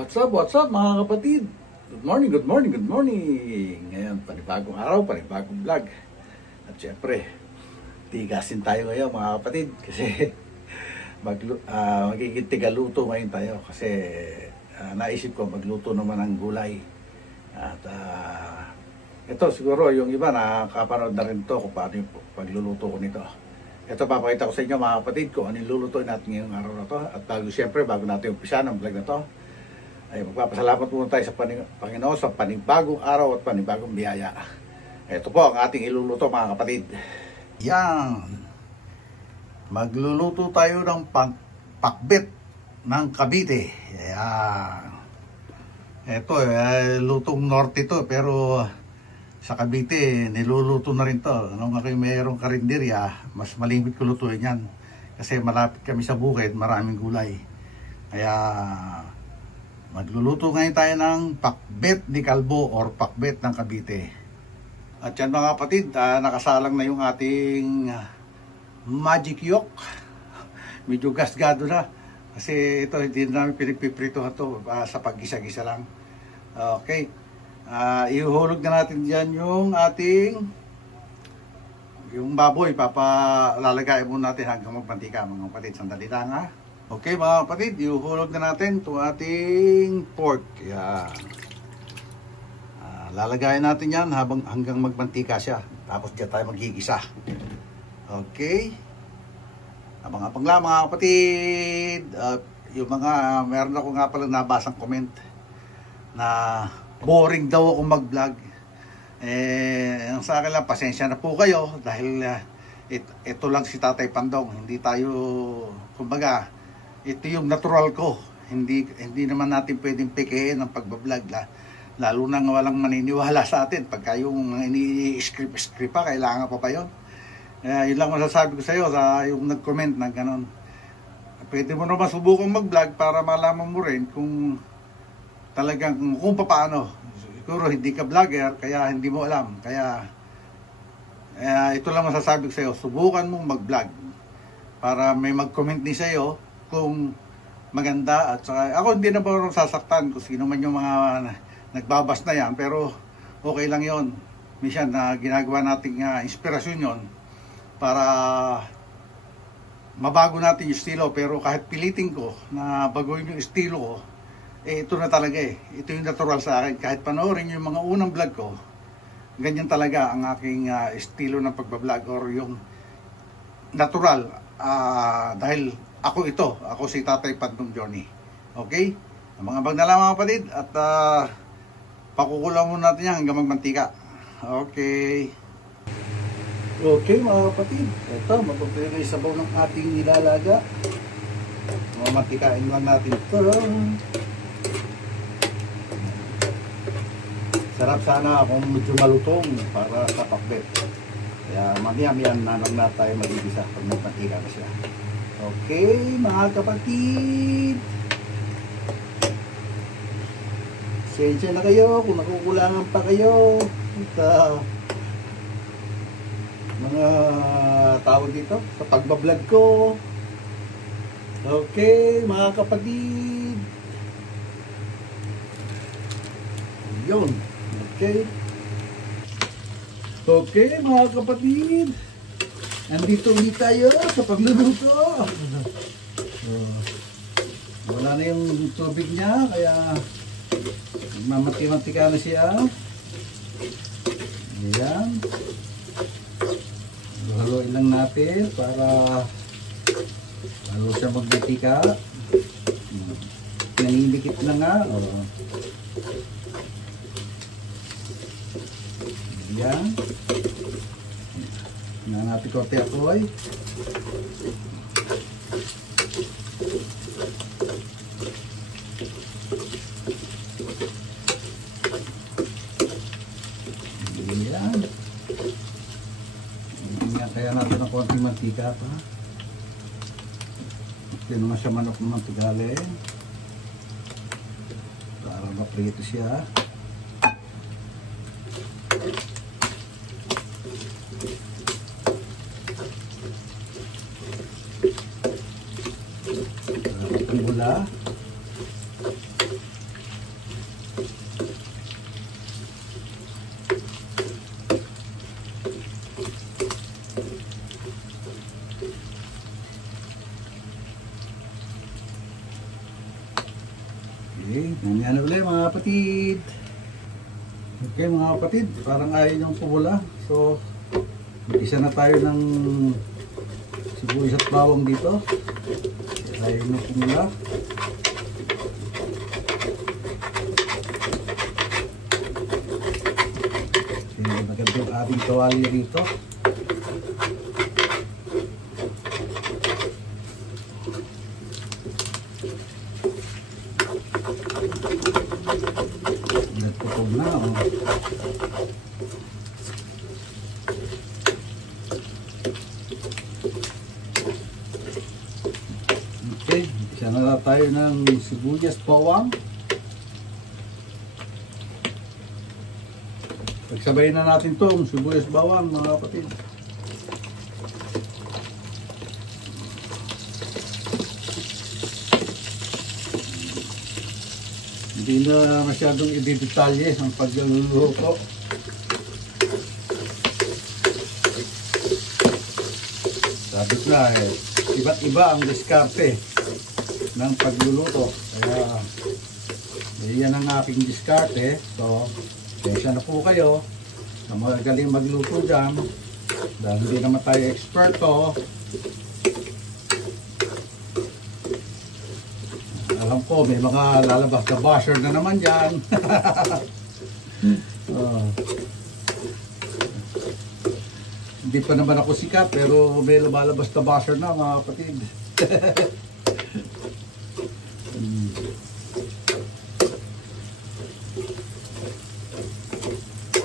What's up mga kapatid? Good morning, good morning, good morning. Ngayon, panibagong araw, panibagong vlog. At syempre, tigasin tayo ngayon mga kapatid. Kasi magiging tigaluto ngayon tayo. Kasi naisip ko magluto naman ng gulay. At ito siguro yung iba nakakapanood na rin to kung paano yung pagluluto ko nito. Ito papakita ko sa inyo mga kapatid kung ano yung lulutuin natin ngayong araw na to. At bago natin umpisa ng vlog na to, ay magpapasalamat muna tayo sa Panginoon sa panibagong araw at panibagong biyaya. Ito po ang ating iluluto mga kapatid. Yan. Magluluto tayo ng pakbet ng Cavite. Yan. Ito lutong norte to pero sa Cavite niluluto na rin to. Nung ako mayroong karinderya, mas malimit ko lutuin yan. Kasi malapit kami sa bukid, maraming gulay. Kaya magluluto ngayon tayo ng pakbet ni Calvo or pakbet ng Cavite. At yan mga kapatid, nakasalang na yung ating magic yolk. Medyo gasgado na. Kasi ito hindi namin pinagpiprito ito sa paggisa-gisa lang. Okay. Ihuhulog na natin dyan yung ating baboy. Papalalagay muna natin hanggang magpantika mga kapatid. Sandali lang ha. Okay mga kapatid, ihuhulog na natin itong ating pork. Yan. Lalagayin natin yan hanggang magmantika siya. Tapos dyan tayo magigisa. Okay. Abang-abang lang mga kapatid. Meron ako nga pala nabasang comment na boring daw ako mag-vlog. Ang sa akin lang, pasensya na po kayo dahil ito lang si Tatay Pandong. Hindi tayo, kumbaga, ito yung natural ko. Hindi naman natin pwedeng pekehin ang pagbablog. Lalo na walang maniniwala sa atin. Pagka yung ini-script pa, kailangan pa yun. Yun lang masasabi ko sa iyo sa yung nag-comment na gano'n. Pwede mo naman subukang mag-vlog para malaman mo rin kung talagang kung paano. Siguro hindi ka vlogger, kaya hindi mo alam. Kaya ito lang masasabi ko sa iyo. Subukan mong mag-vlog para may mag-comment din sa iyo kung maganda. At saka ako hindi na ba sasaktan kung sino man yung mga nagbabas na yan, pero okay lang yon. Minsan ginagawa nating inspirasyon yon para mabago natin yung estilo. Pero kahit pilitin ko na baguhin yung estilo ko, ito na talaga ito yung natural sa akin. Kahit panoorin yung mga unang vlog ko, ganyan talaga ang aking estilo ng pagbablog or yung natural. Dahil ako si Tatay Pandong Johnny. Okay? Mga bag na lang mga kapatid. At pakukulang muna natin yan hanggang magmantika. Okay. Okay mga kapatid. Ito, matutuyo na yung sabaw ng ating nilalaga. Mamantikain lang natin ito. Sarap sana kung medyo malutong para sa pakbet. Kaya mamaya-maya na lang na tayo magigisa pag magmantika na siya. Okay, mga kapatid. Sensya na kayo kung nakukulangan pa kayo. Mga tawag dito sa pagbablog ko. Okay, mga kapatid. Yun. Okay. Okay, mga kapatid. Nandito ulit tayo sa pagluluto. Wala na yung tubig niya, kaya mamati-mantika na siya. Ayan. Haluin lang natin para lalo siya magmantika. Nanginikit na nga. Ayan. Tingnan natin konti apoy. Ayan. Kaya natin ng konting mantika pa. Ito naman siya manok na mantigaling. Para maprito siya. Bula. Okay, nangyari ulit mga kapatid. Okay mga kapatid, parang ayaw niyong pumula. So, isa na tayo ng sibuyas at bawang dito. Ayaw niyong pumula. Sige, maganda yung ating kawali rito. Nagpupog na. Okay, isa na tayo ng sibuyas bawang. Pagsabayin na natin itong sibuyas bawang mga kapatid. Hindi na masyadong i-detalye ang pagluluto. Sabi ko na iba't iba ang diskarte ng pagluluto. Kaya yan ang aking diskarte. So, kaya na po kayo na magaling magluto dyan. Dahil hindi naman tayo eksperto. Alam ko, may mga lalabas na basher na naman dyan. Hindi pa naman ako sikat, pero may lumalabas na basher na mga kapatid.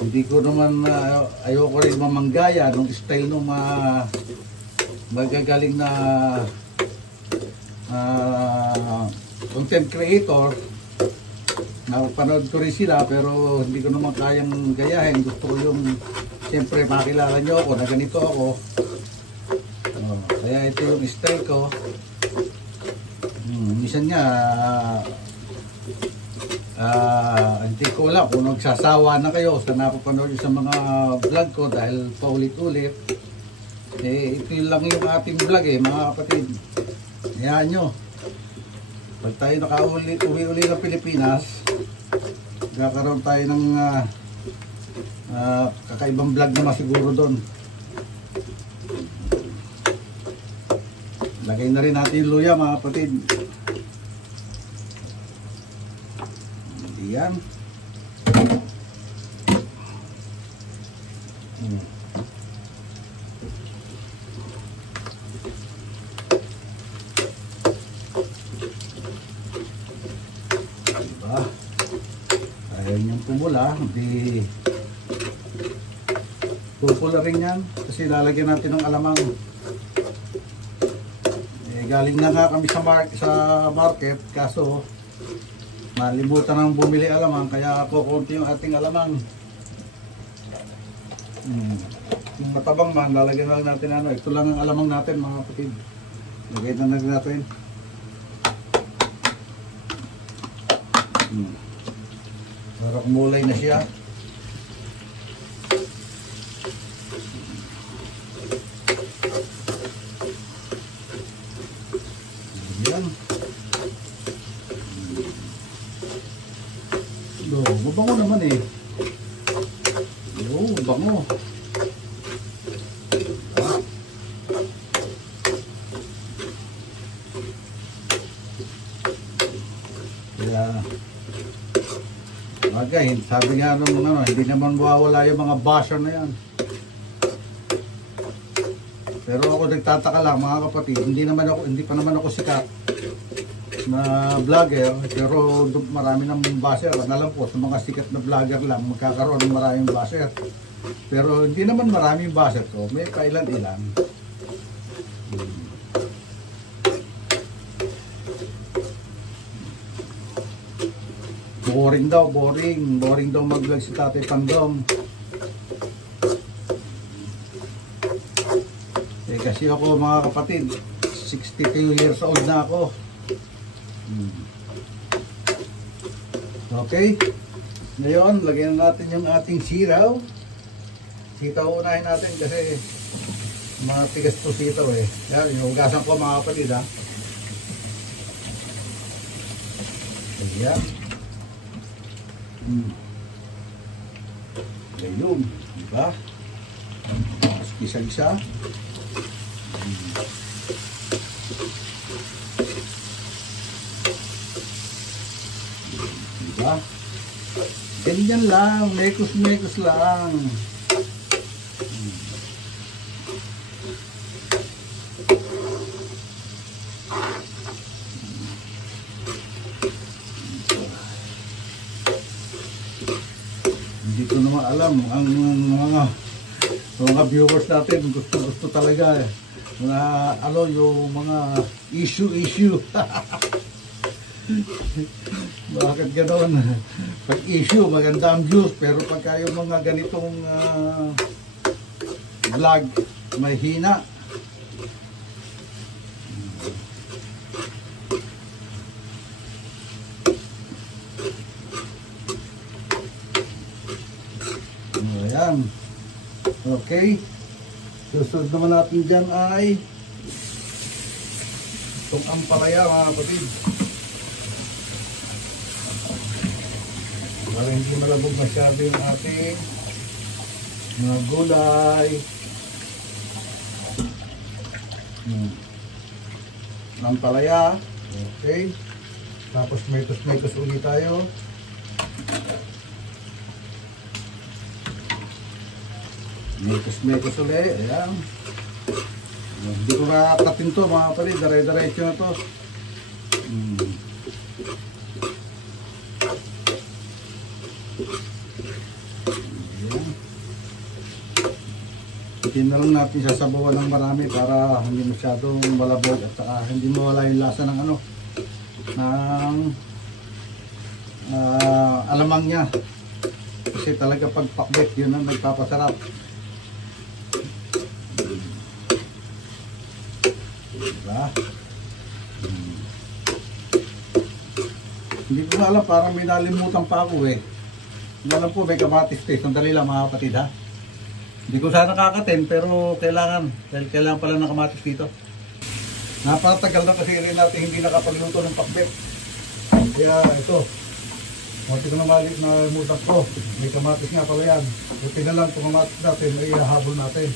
Hindi ko naman, ayoko rin mamanggaya nung style nung magagaling na content creator. Napanood ko rin sila pero hindi ko naman kayang gayahin. Gusto ko yung siyempre makilala nyo ako na ganito ako. Kaya ito yung style ko. Minsan nga hindi ko alam kung nagsasawa na kayo sa napapanood sa mga vlog ko dahil paulit-ulit. Ito lang yung ating vlog mga kapatid. Hayaan nyo. Pag tayo nakauwi-uli ng Pilipinas, kakaroon tayo ng kakaibang vlog naman siguro doon. Lagay na rin natin yung luya mga kapatid. Yan. Diba? Ayaw niyang pumula, hindi pupula rin yan kasi lalagyan natin ng alamang. Galing na nga kami sa market kaso malimutan ng bumili alamang kaya kukunti yung ating alamang. Yung matabang man, lalagyan lang natin ito lang ang alamang natin mga kapatid. Lagay na natin. Para kumulay na siya. Yan. Mabango naman mabango. Kaya sabi nga nung hindi naman mawawala yung mga basher na yan. Pero ako nagtataka lang mga kapatid, hindi pa naman ako sikat na vlogger, pero marami ng basher. Ang alam ko sa mga sikat na vlogger lang magkakaroon ng maraming basher. Pero hindi naman maraming basher ko, may kailan-ilan. Boring daw mag-vlog si Tatay Pandong. Kasi ako mga kapatid, 62 years old na ako. Okay, ngayon lagyan natin yung ating sitaw. Sitaw unahin natin kasi matigas po sitaw Yan, inugasan ko mga kapatid Ayan. Ayun, diba? Tapos isa-isa. Diba? Ganyan lang, mekos-mekos lang. Hindi ko naman alam ang mga viewers natin gusto talaga mga yung mga issue. Bakit ganoon? Pag issue maganda ang views, pero pagka yung mga ganitong vlog may hina. Ayan. Okay. Susunod naman natin dyan ay itong ampalaya, mga kapatid. Para hindi malabog masyado yung ating mga gulay. Ampalaya. Okay. Tapos mekos-mekos ulit tayo. Mekos-mekos ulit. Ayan. Hindi ko nakakatin to, mga kapatid. Dire-diretso na to. Ayan. Itin na lang natin sasabawan ng marami para hindi masyadong malabog at saka hindi mawala yung lasa ng alamang niya. Kasi talaga pag pakbet, yun ang nagpapasarap. Diba? Hindi ko alam, parang may nalimutan pa ako eh. Hindi alam po, may kamatis paste. Sandali lang, mga kapatid, ha. Hindi ko sana nakakatin, pero kailangan pala ng kamatis dito. Napatagal na kasi rin natin hindi nakapagluto ng pakbet. Kaya ito, mati ko na nalimutan ko. May kamatis nga pala yan. Buti na lang kung kamatis natin, ay habol natin.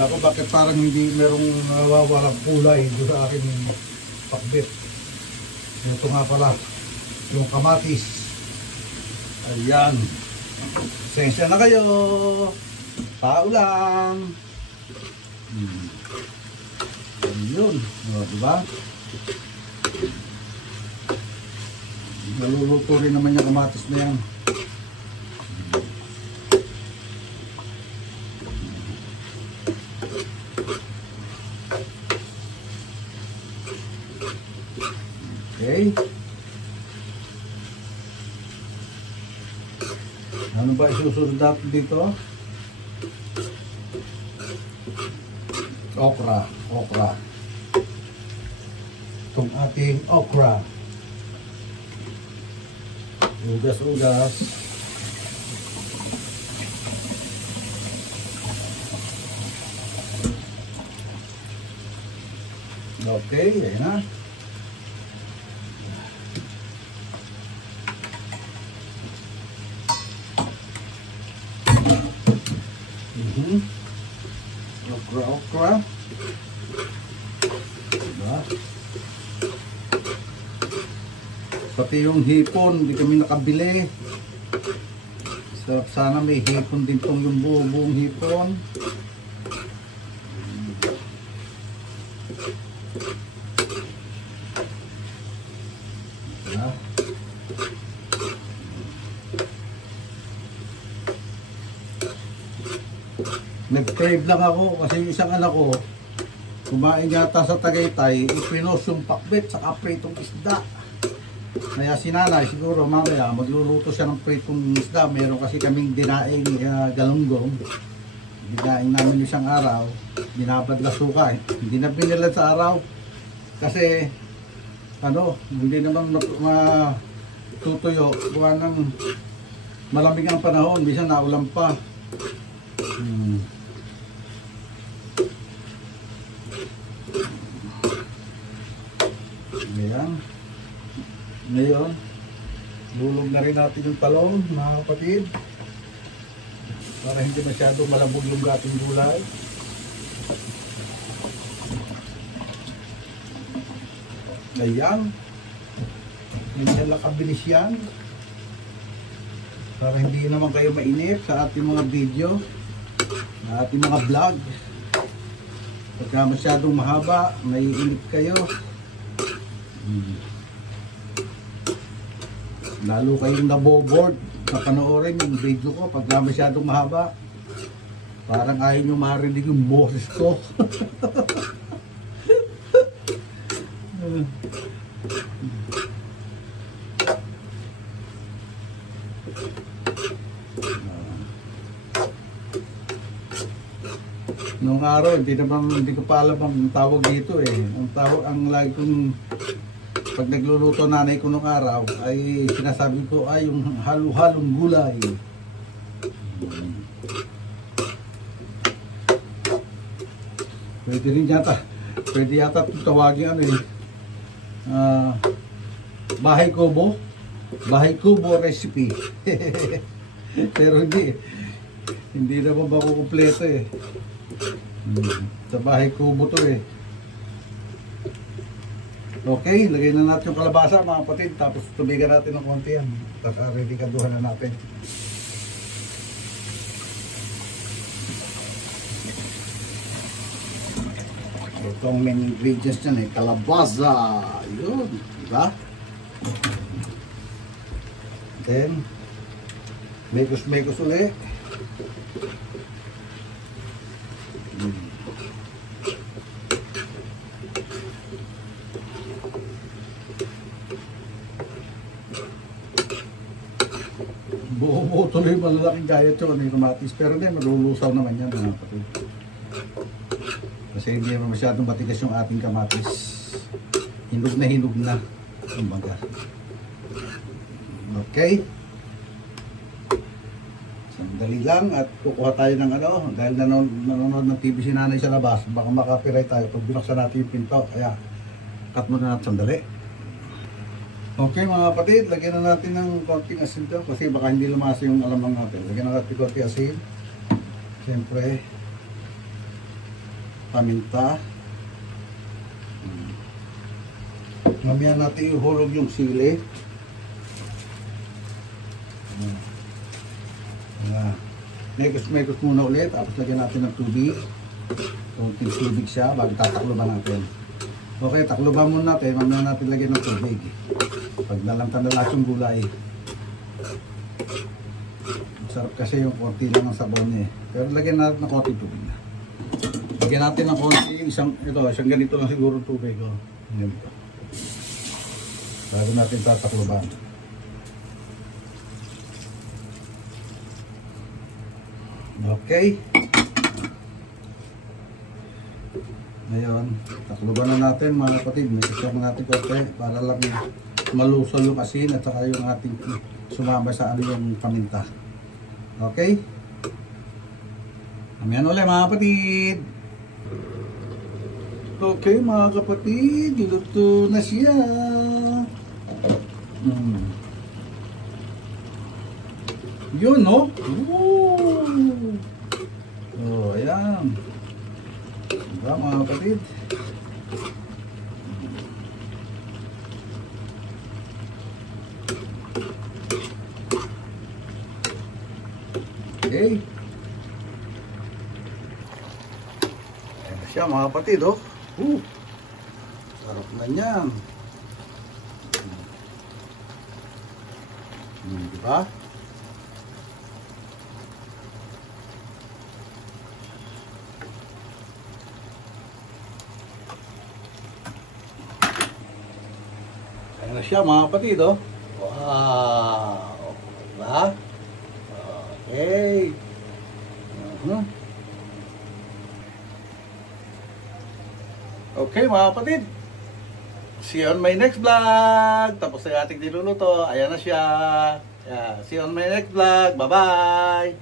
Ako bakit parang hindi merong nawawalang kulay doon sa akin yung pakbet. Ito nga pala, yung kamatis. Ayan. Sensya na kayo. Tao lang. Ayun. O, diba? Naluluto rin naman yung kamatis na yan. Okay. Ano ba isusunod natin dito? Okra. Itong ating okra. Ugas. Okay, ayan na. Okra. Diba? Pati yung hipon, hindi kami nakabili. Sarap sana may hipon din tong yung buong hipon. Diba? Nag-crave lang ako kasi isang anak ko kumain yata sa Tagaytay, ipinos yung pakbet sa pritong isda. Kaya si nanay siguro mamaya magluluto siya ng pritong isda. Meron kasi kaming dinaing galunggong. Dinaing namin isang araw, binabad na suka Hindi na binilad sa araw kasi hindi naman matutuyo buwan ng malamig ang panahon, minsan naulan pa. Ilalagay natin yung talong, mga kapatid. Para hindi masyadong malambog yung ating gulay. Ayan. Ganyan lang kabilis yan. Para hindi naman kayo mainip sa ating mga video, sa ating mga vlog. Pagka masyadong mahaba, naiinip kayo. Lalo kayong naboboard sa panoorin yung video ko pagka masyadong mahaba. Parang ayaw nyo marinig yung boses ko. Noong araw, hindi ko pa alam ang tawag dito eh. Ang lagi kong pag nagluluto nanay ko noong araw ay sinasabi ko ay yung halo-halong gulay. Pwede yata tawagin ano eh. Bahay kubo recipe. Pero hindi naman makukumpleto eh. Sa bahay kubo to eh. Okay, lagay na natin yung kalabasa mga kapatid. Tapos tubigan natin ng konti yan. Tapos ready kaduhan na natin. Itong main ingredients dyan eh, kalabasa. Yun, diba? Then, mekos ulit. Buo tuloy malalaking gayat yun yung kamatis. Pero hindi, malulusaw naman yan mga kapatid. Kasi hindi naman masyadong matigas yung ating kamatis. Hinog na. Kumbaga. Okay. Sandali lang at kukuha tayo ng ano. Dahil nanonood ng TV si nanay sa labas. Baka makapiright tayo pag binuksan natin yung pinto. Kaya cut muna natin sandali. Okay mga kapatid, lagyan na natin ng konting asin dito kasi baka hindi lumasa yung alamang natin. Lagyan na natin konting asin. Siyempre, paminta. Mamaya natin ihulog yung sili. Mekos muna ulit, tapos lagyan natin ng tubig. Konting tubig siya bago tatakloban natin. Okay, takloban muna natin, mamaya natin lagyan ng tubig. Pag nalamtan na lahat yung gulay. Masarap kasi yung konti lang ng sabon niya. Pero lagyan natin ng konti tubig na. Lagyan natin ng konti, isang ganito lang siguro tubig. Oh. Ganito. Bago natin tatakloban. Okay. Ngayon, takloban na natin mga kapatid. May kasama natin konti para lang malusol yung asin at saka yung ating sumama sa ano yung paminta. Okay? Ayan ulit mga kapatid. Okay mga kapatid, niluto na siya. Yun no? Oh, ayan. Diba mga kapatid? Okay. Ayan siya mga kapatid, oh. Sarap na niyan. Diba? Ayan na siya mga kapatid, oh. Wow. Diba? Okay. Okay mga kapatid. See you on my next vlog. Tapos na yung ating niluluto. Ayan na siya. Yeah. See you on my next vlog. Bye bye.